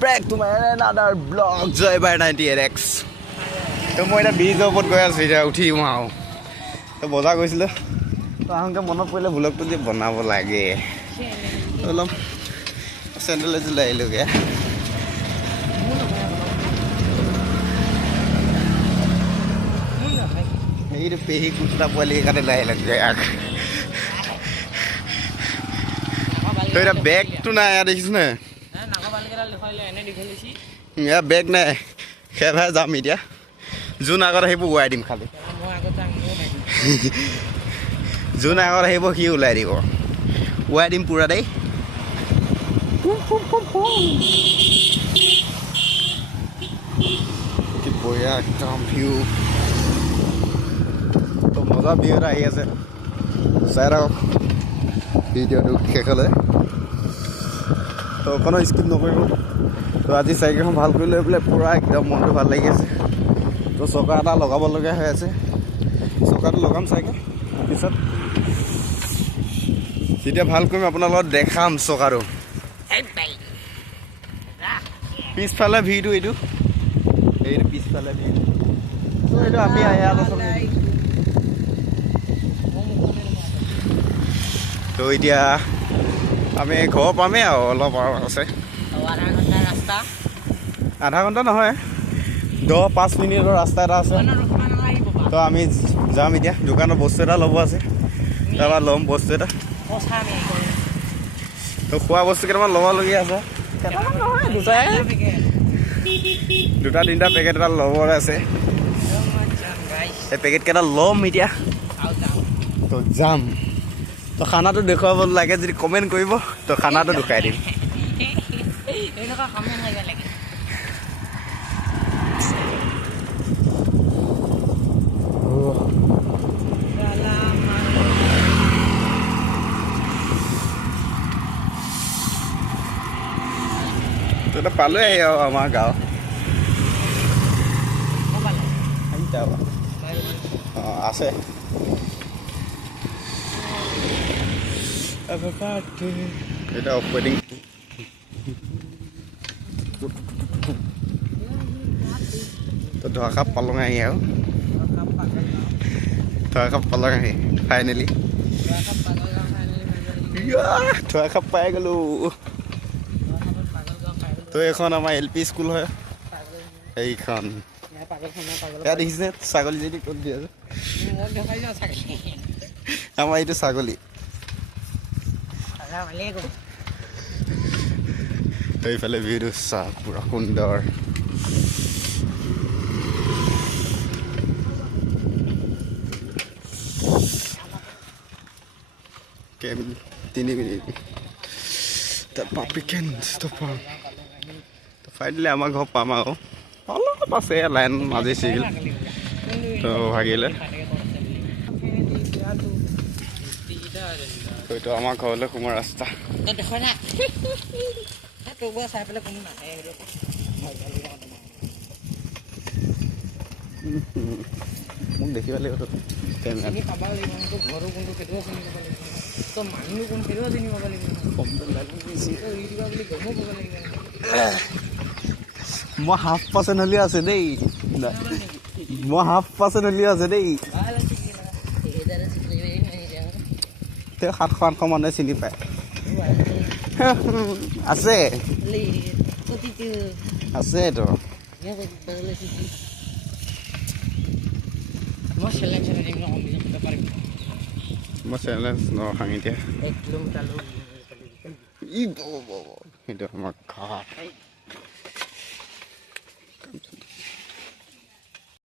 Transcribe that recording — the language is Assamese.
back to my another vlog Joy by 98X তো মই এটা ব্ৰিজৰ ওপৰত গৈ আছো এতিয়া উঠিম আও তো বজা গৈছিল তো আহংকে মনত পৰিলে ভ্লগটো যে বনাব লাগে অলপ চেন্ডেল এযোৰ লৈ আহিলোগে এইটো পেহী কুকুৰা পোৱালি কাৰণে লৈ আহিলোগে তো এটা বেগটো নাই দেখিছ না ইয়াৰ বেগ নাই খেভাই যাম এতিয়া যোন আগত আহিব ওলাই দিম খালি যোন আগত আহিব সি ওলাই দিব ওলাই দিম পুৰা দেই কি বঢ়িয়া একদম ভিউ তো মজা ভিউ এটা আহি আছে চাই ৰাখক ভিডিঅ'টো শেষলৈ তো অকণো স্কিপ নকৰিব তো আজি চাইকেলখন ভাল কৰি লৈ পেলাই পূৰা একদম মনটো ভাল লাগি আছে তো চকা এটা লগাবলগীয়া হৈ আছে চকাটো লগাম চাইকেল পিছত যেতিয়া ভাল কৰিম আপোনাৰ লগত দেখাম চকাটো পিছফালে ভিউটো এইটো পিছফালে ভিউটো এইটো আমি তো এতিয়া আমি ঘৰ পামেই আৰু অলপ আছে আধা ঘণ্টা নহয় 10-5 মিনিটৰ ৰাস্তা এটা আছে তো আমি যাম এতিয়া দোকানৰ বস্তু এটা ল'ব আছে তাৰপৰা ল'ম বস্তু এটা তো খোৱা বস্তু কেইটামান ল'বলগীয়া আছে দুটা তিনিটা পেকেট এটা ল'ব আছে এই পেকেট কেইটা ল'ম এতিয়া তো যাম তো খানাটো দেখুৱাব লাগে যদি কমেণ্ট কৰিব তো খানাটো দেখুৱাই দিম তো পালোৱে আমাৰ গাঁও আছে এটা অপেনিং তো ধোৱা পালং আহি আৰু ধোৱা পালং আহি ফাইনেলি ধোৱা পাই গ'লো তো এখন আমাৰ LP স্কুল হয় এইখন ইয়াত দেখিছে ছাগলী যদি ক'ত দিয়া আছে আমাৰ এইটো ছাগলী এইফালে ভিউটো চাহ পুৰা সুন্দৰ Kevin 3 minit tanpa bikin stopper তো ফাইনেলি আমাৰ ঘৰ পাম আৰু অলপ আছে লাইন মাজে চিগিল তো ভাগিলে তো এইটো আমাৰ ঘৰলৈ সোমোৱা ৰাস্তা মোক দেখিব লাগিব মই 1/2% হলেও আছে দেই মই 1/2% হলেও আছে দেই তেওঁ 700 মানুহে চিনি পায় আছে আছে তো মই চেলেঞ্জ নৰখাং এতিয়া 1 কিলোমিটাৰ সেইটো আমাৰ ঘৰ